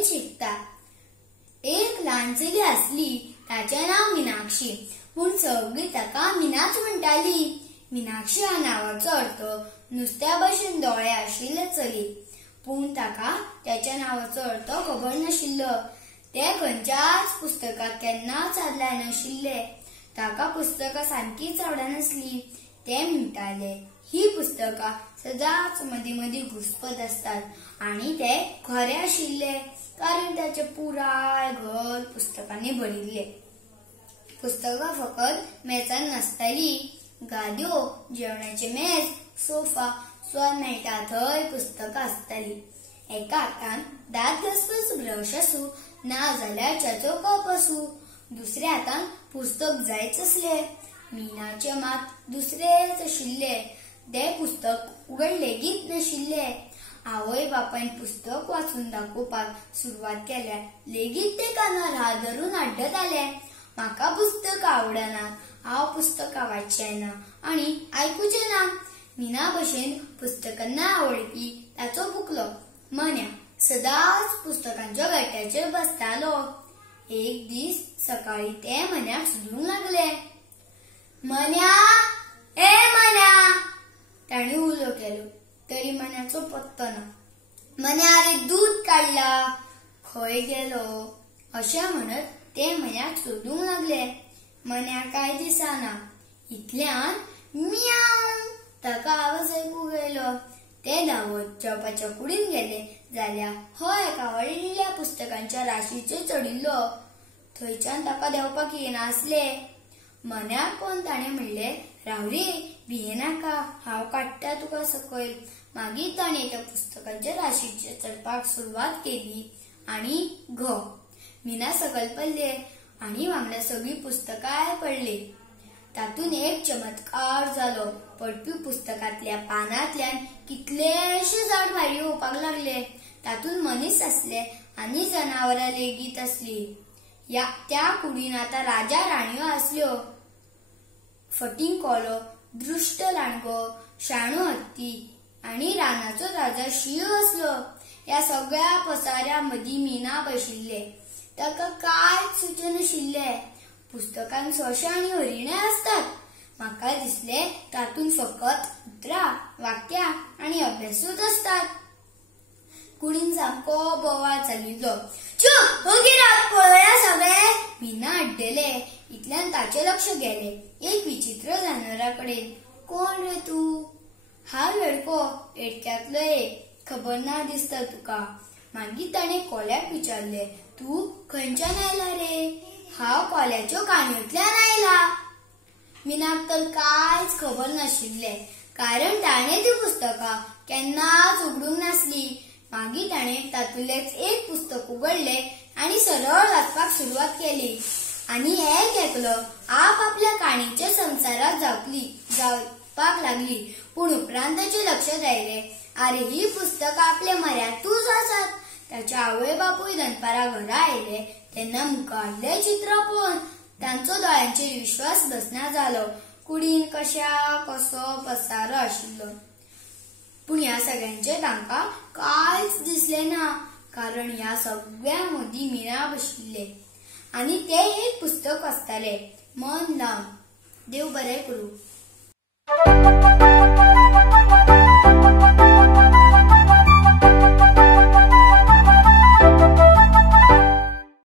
कडेन शिकता। एक ल्हान चली आसली, ताचें नाव मीनाक्षी, पूण सगळीं ताका मीनाच म्हणटाली। मीनाक्षी ह्या नांवाचो अर्थ नुस्त्या भशेन दोळे आशिल्ले चली, पूण ताका त्याच्या नांवाचो अर्थ खबर नाशिल्लो। ते खंयच्याच पुस्तकात केन्नाच आदले नाशिल्ले। ताका पुस्तकां सामकीच आवडनासली। ते म्हणटाले ही पुस्तकां सदांच मदीं मदीं घुसपत असतात आनी ते खरे आशिल्ले, कारण ताचे पुराय घर पुस्तकांनी भरिल्ले। पुस्तकां फकत मेजान नासताली, गाद्यो, जेवणाचे मेज, सोफा सुद्दां मेळटा थंय पुस्तकां आसताली। एका हातान दांत घासपाचो ब्रश आसूं ना जाल्यार च्याचो कप आसूं, दुसऱ्या हातान पुस्तक जायच असले। मीनाचे मात दुसरेच आशिल्ले, ते पुस्तक उगड लेगीत नाशिल्ले। आवय बापायन पुस्तक वाचून दाखोवपाक सुरवात केल्यार लेगीत ते कानार हात धरून आड्डताले। म्हाका पुस्तक आवडना, हांव पुस्तकां वाचचें ना आनी आयकुचें ना। मीना भशेन पुस्तकांना आवडपी ताचो बुकलो मन्या सदांच पुस्तकांच्या गट्ट्याचेर बसतालो। एक दीस सकाळी ते मन्याक सोदूंक लागले। मन्या, ए मन्या, ताणें उलो केलो, तरी मन्याचो पत्तो ना। मन्या रे, दूध काडला, खंय गेलो, अशें म्हणत ते मन्याक सोदूंक लागले। मन्या कांय दिसना। इतल्यान म्याव ताका आवाज आयकूंक येयलो। ते धांवत जेवपाच्या कुडीन गेले जाल्यार हो एका व्हडल्या पुस्तकांच्या राशीचेर चडिल्लो। थंयच्यान ताका देंवपाक येनासले। मन्याक पळोवन ताणें म्हणलें, राव रे, भियेनाका, हांव काडटा तुका सकयल। मागीर ताणें त्या पुस्तकांच्या राशीचेर चडपाक सुरवात केली आनी मीना सकयल पडले आनी वांगडा सगळीं पुस्तकांय पडली। तातून एक चमत्कार जालो। पडपी पुस्तकांतल्या पानांतल्यान कितलेशे झाड भायर येवपाक लागले। तातून मनीस आसले आनी जनावरां लेगीत आसली। त्या कुडीन आतां राजा राणयो आसल्यो। फटींग कोलो, दृश्ट लांडगो, शाणो हत्ती आनी रानाचो राजा शिंह आसलो। ह्या सगळ्या पसाऱ्या मदीं मीना बशिल्ले। ताका कांयच सुचनाशिल्ले। पुस्तकांत सोंशे आनी हरिणे आसतात, म्हाका दिसले तातून फकत उतरां, वाक्यां आनी अभ्यासूच आसतात। कुडीन सामको बोवाळ चलिल्लो। चूप, ओगी राव, पळया सगळे, मीना आड्डले। इतल्यान ताचें लक्ष गेलें एक विचित्र जनावराकडेन। कोण रे तूं? हांव येडको, येडक्यातलो एक, खबर ना दिसता तुका। मागीर ताणें कोल्याक विचारलें, तूं खंयच्यान आयला रे? हांव कोल्याच्यो काणयोंतल्यान आयला। मीनाक तर कांयच खबर नाशिल्लें, कारण ताणें ती पुस्तकां केन्नाच उगडूंक नासली। मागीर ताणें तातूंतलेंच एक पुस्तक उगडलें आनी सरळ वाचपाक सुरवात केली। आनी एक एकलो आपआपल्या काणयेच्या संवसारांत जावपाक लागली। पूण उपरांत ताचें लक्षांत आयलें, आरे, ही पुस्तकां आपल्या म्हऱ्यांतूच आसात। ताचे आवय बापूय दनपारां घरा आयले तेन्ना मुखारलें चित्र पळोवन तांचो दोळ्यांचेर विश्वास बसना जालो। कुडीन कशा कसो पसारो आशिल्लो, पूण ह्या सगळ्यांचें तांकां कांयच दिसलें ना, कारण ह्या सगळ्या मदीं मीना बशिल्ले आनी ते एक पुस्तक वाचताले मन लावन। देव बरें करूं।